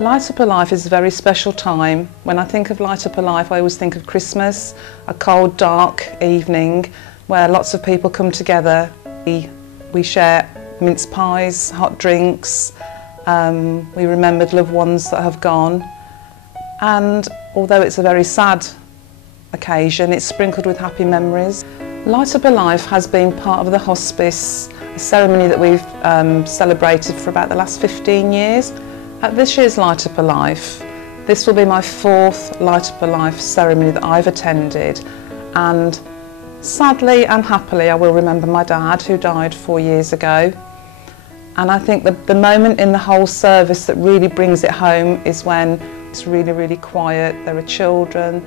Light Up a Life is a very special time. When I think of Light Up a Life, I always think of Christmas, a cold, dark evening where lots of people come together. We share mince pies, hot drinks, we remembered loved ones that have gone. And although it's a very sad occasion, it's sprinkled with happy memories. Light Up a Life has been part of the hospice, a ceremony that we've celebrated for about the last 15 years. At this year's Light Up a Life, this will be my 4th Light Up a Life ceremony that I've attended, and sadly and happily I will remember my dad, who died 4 years ago. And I think the moment in the whole service that really brings it home is when it's really, really quiet. There are children,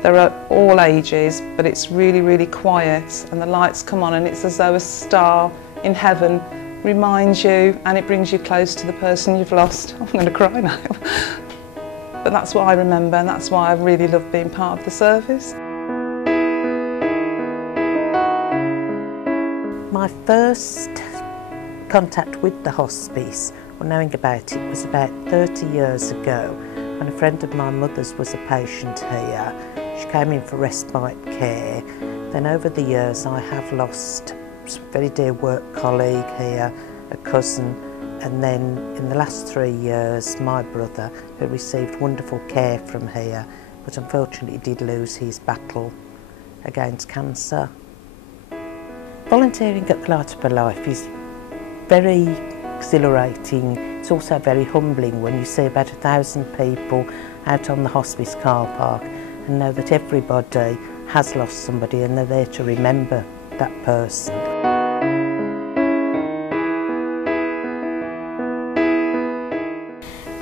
there are all ages, but it's really, really quiet, and the lights come on and it's as though a star in heaven reminds you, and it brings you close to the person you've lost. I'm going to cry now. But that's what I remember, and that's why I really love being part of the service. My first contact with the hospice, or knowing about it, was about 30 years ago when a friend of my mother's was a patient here. She came in for respite care. Then over the years I have lost a very dear work colleague here, a cousin, and then in the last 3 years my brother, who received wonderful care from here, but unfortunately did lose his battle against cancer. Volunteering at the Light Up a Life is very exhilarating. It's also very humbling when you see about 1,000 people out on the hospice car park and know that everybody has lost somebody and they're there to remember that person.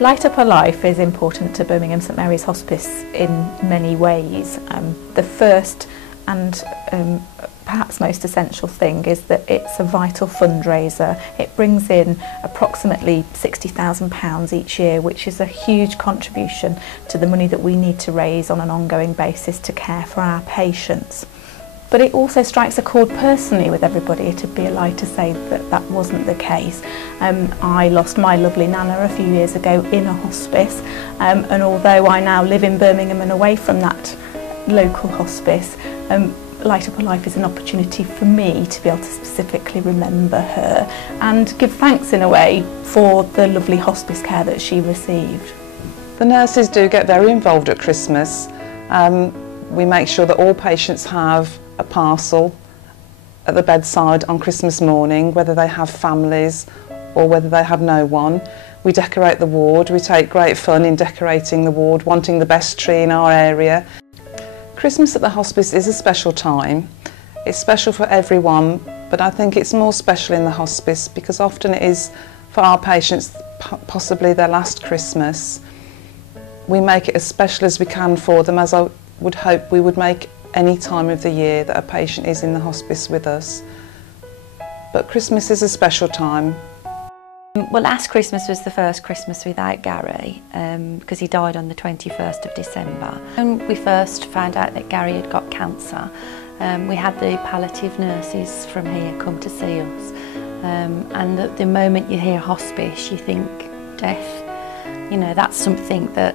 Light Up a Life is important to Birmingham St Mary's Hospice in many ways. The first and perhaps most essential thing is that it's a vital fundraiser. It brings in approximately £60,000 each year, which is a huge contribution to the money that we need to raise on an ongoing basis to care for our patients. But it also strikes a chord personally with everybody. It'd be a lie to say that that wasn't the case. I lost my lovely Nana a few years ago in a hospice, and although I now live in Birmingham and away from that local hospice, Light Up a Life is an opportunity for me to be able to specifically remember her and give thanks in a way for the lovely hospice care that she received. The nurses do get very involved at Christmas. We make sure that all patients have a parcel at the bedside on Christmas morning, whether they have families or whether they have no one. We decorate the ward. We take great fun in decorating the ward, wanting the best tree in our area. Christmas at the hospice is a special time. It's special for everyone, but I think it's more special in the hospice because often it is for our patients possibly their last Christmas. We make it as special as we can for them, as I would hope we would make any time of the year that a patient is in the hospice with us. But Christmas is a special time. Well, last Christmas was the first Christmas without Gary because he died on the 21st of December. When we first found out that Gary had got cancer, we had the palliative nurses from here come to see us. And at the moment you hear hospice, you think death. You know, that's something that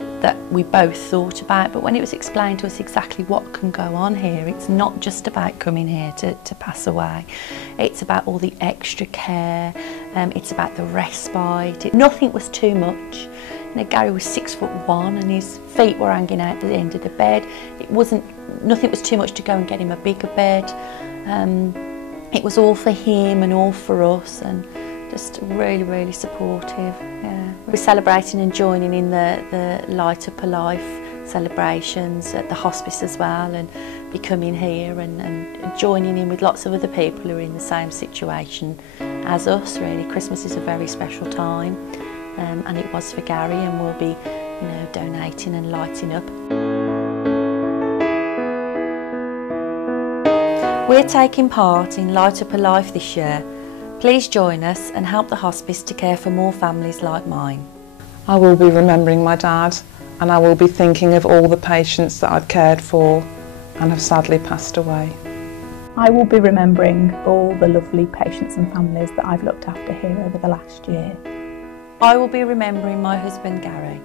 we both thought about, but when it was explained to us exactly what can go on here, it's not just about coming here to pass away. It's about all the extra care, it's about the respite. Nothing was too much. You know, Gary was 6'1" and his feet were hanging out the end of the bed. Nothing was too much to go and get him a bigger bed. It was all for him and all for us, and just really, really supportive. Yeah. We're celebrating and joining in the Light Up a Life celebrations at the hospice as well, and be coming here and joining in with lots of other people who are in the same situation as us. Really, Christmas is a very special time, and it was for Gary, and we'll be, you know, donating and lighting up. We're taking part in Light Up a Life this year. Please join us and help the hospice to care for more families like mine. I will be remembering my dad, and I will be thinking of all the patients that I've cared for and have sadly passed away. I will be remembering all the lovely patients and families that I've looked after here over the last year. I will be remembering my husband Gary.